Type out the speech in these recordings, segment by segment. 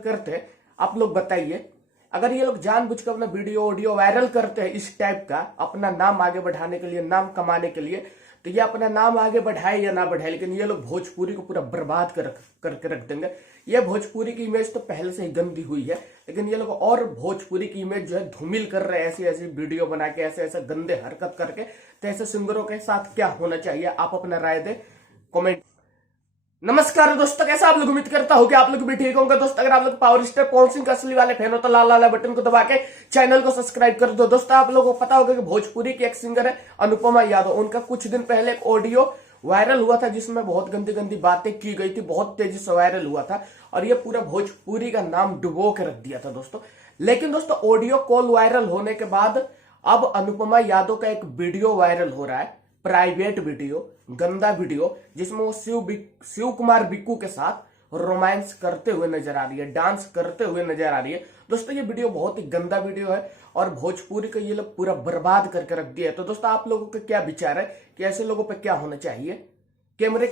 करते हैं। आप लोग बताइए, अगर ये लोग जानबूझकर अपना वीडियो ऑडियो वायरल करते हैं इस टाइप का अपना नाम आगे बढ़ाने के लिए, नाम कमाने के लिए, तो ये अपना नाम आगे बढ़ाए या ना बढ़ाए, लेकिन ये लोग भोजपुरी को पूरा बर्बाद करके रख देंगे। ये भोजपुरी की इमेज तो पहले से ही गंदी हुई है, लेकिन ये लोग और भोजपुरी की इमेज जो है धूमिल कर रहे हैं ऐसी ऐसी वीडियो बना के, ऐसे ऐसे गंदे हरकत करके। तो ऐसे सिंगरों के साथ क्या होना चाहिए, आप अपना राय दें कमेंट। नमस्कार दोस्तों, कैसा आप लोग, उम्मीद करता हूं कि आप लोग भी ठीक होंगे। दोस्तों अगर आप लोग पावर स्टार पवन सिंह का असली वाले फैन हो तो लाल लाल बटन को दबा के चैनल को सब्सक्राइब कर दो। दोस्तों आप लोगों को पता होगा कि भोजपुरी की एक सिंगर है अनुपमा यादव, उनका कुछ दिन पहले एक ऑडियो वायरल हुआ था जिसमें बहुत गंदी गंदी बातें की गई थी, बहुत तेजी से वायरल हुआ था और ये पूरा भोजपुरी का नाम डुबो के रख दिया था दोस्तों। लेकिन दोस्तों ऑडियो कॉल वायरल होने के बाद अब अनुपमा यादव का एक वीडियो वायरल हो रहा है, प्राइवेट वीडियो, गंदा वीडियो, जिसमें वो शिव कुमार बिक्कू के साथ रोमांस करते हुए नजर आ रही है, डांस करते हुए नजर आ रही है। दोस्तों ये वीडियो बहुत ही गंदा वीडियो है और भोजपुरी को ये लोग पूरा बर्बाद करके रख दिया है। तो दोस्तों आप लोगों का क्या विचार है कि ऐसे लोगों पे क्या होना चाहिए? कैमरे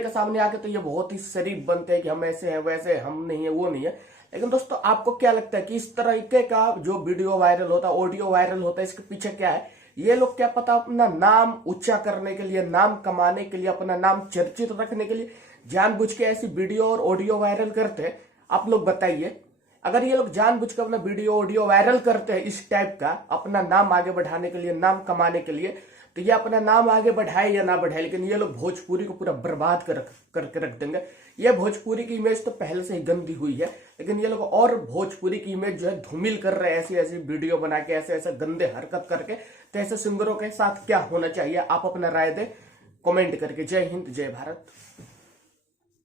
के सामने आके तो ये बहुत ही शरीफ बनते हैं कि हम ऐसे हैं वैसे, हम नहीं है वो नहीं है। लेकिन दोस्तों आपको क्या लगता है कि इस तरीके का जो वीडियो वायरल होता है, ऑडियो वायरल होता है, इसके पीछे क्या है? ये लोग क्या पता अपना नाम ऊंचा करने के लिए, नाम कमाने के लिए, अपना नाम चर्चित रखने के लिए जानबूझ के ऐसी वीडियो और ऑडियो वायरल करते हैं। आप लोग बताइए, अगर ये लोग जानबूझकर अपना वीडियो ऑडियो वायरल करते हैं इस टाइप का अपना नाम आगे बढ़ाने के लिए, नाम कमाने के लिए, तो ये अपना नाम आगे बढ़ाए या ना बढ़ाए, लेकिन ये लोग भोजपुरी को पूरा बर्बाद करके रख देंगे। ये भोजपुरी की इमेज तो पहले से ही गंदी हुई है, लेकिन ये लोग और भोजपुरी की इमेज जो है धूमिल कर रहे हैं ऐसी ऐसी वीडियो बना के, ऐसे ऐसे गंदे हरकत करके। तो ऐसे सिंगरों के साथ क्या होना चाहिए, आप अपना राय दें कमेंट करके। जय हिंद, जय भारत।